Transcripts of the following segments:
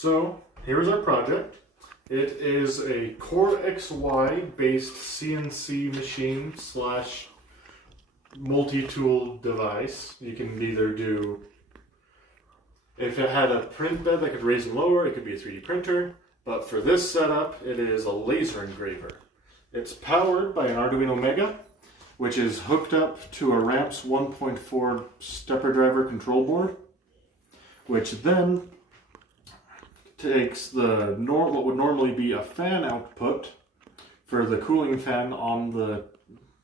So here's our project. It is a Core XY based CNC machine slash multi-tool device. You can either do, if it had a print bed that could raise and lower, it could be a 3D printer. But for this setup, it is a laser engraver. It's powered by an Arduino Mega, which is hooked up to a Ramps 1.4 stepper driver control board, which then takes what would normally be a fan output for the cooling fan on the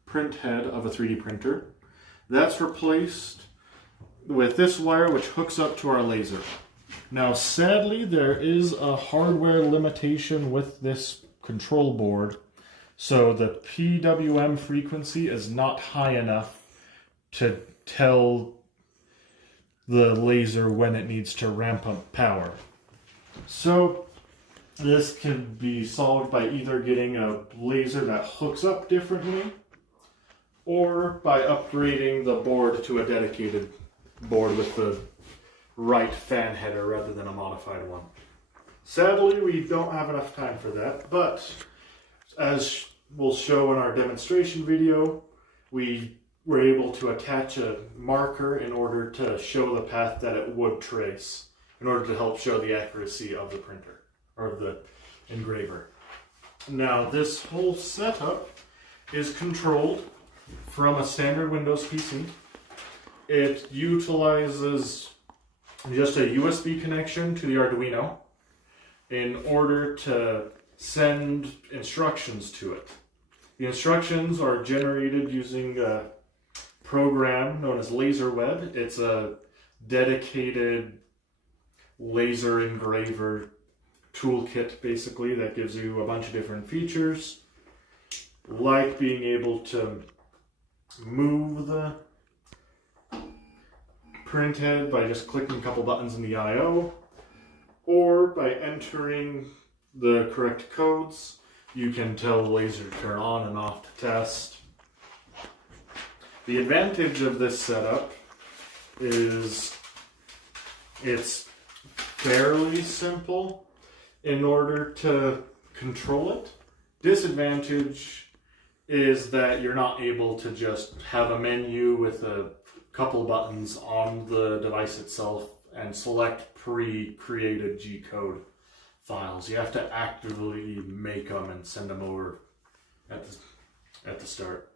print head of a 3D printer. That's replaced with this wire, which hooks up to our laser. Now, sadly, there is a hardware limitation with this control board, so the PWM frequency is not high enough to tell the laser when it needs to ramp up power. So this can be solved by either getting a laser that hooks up differently or by upgrading the board to a dedicated board with the right fan header rather than a modified one. Sadly, we don't have enough time for that, but as we'll show in our demonstration video, we were able to attach a marker in order to show the path that it would trace, in order to help show the accuracy of the printer, or the engraver. Now, this whole setup is controlled from a standard Windows PC. It utilizes just a USB connection to the Arduino in order to send instructions to it. The instructions are generated using a program known as LaserWeb. It's a dedicated laser engraver toolkit, basically, that gives you a bunch of different features, like being able to move the print head by just clicking a couple buttons in the I/O, or by entering the correct codes, you can tell the laser to turn on and off to test. The advantage of this setup is it's fairly simple in order to control it. Disadvantage is that you're not able to just have a menu with a couple buttons on the device itself and select pre-created G-code files. You have to actively make them and send them over at the start.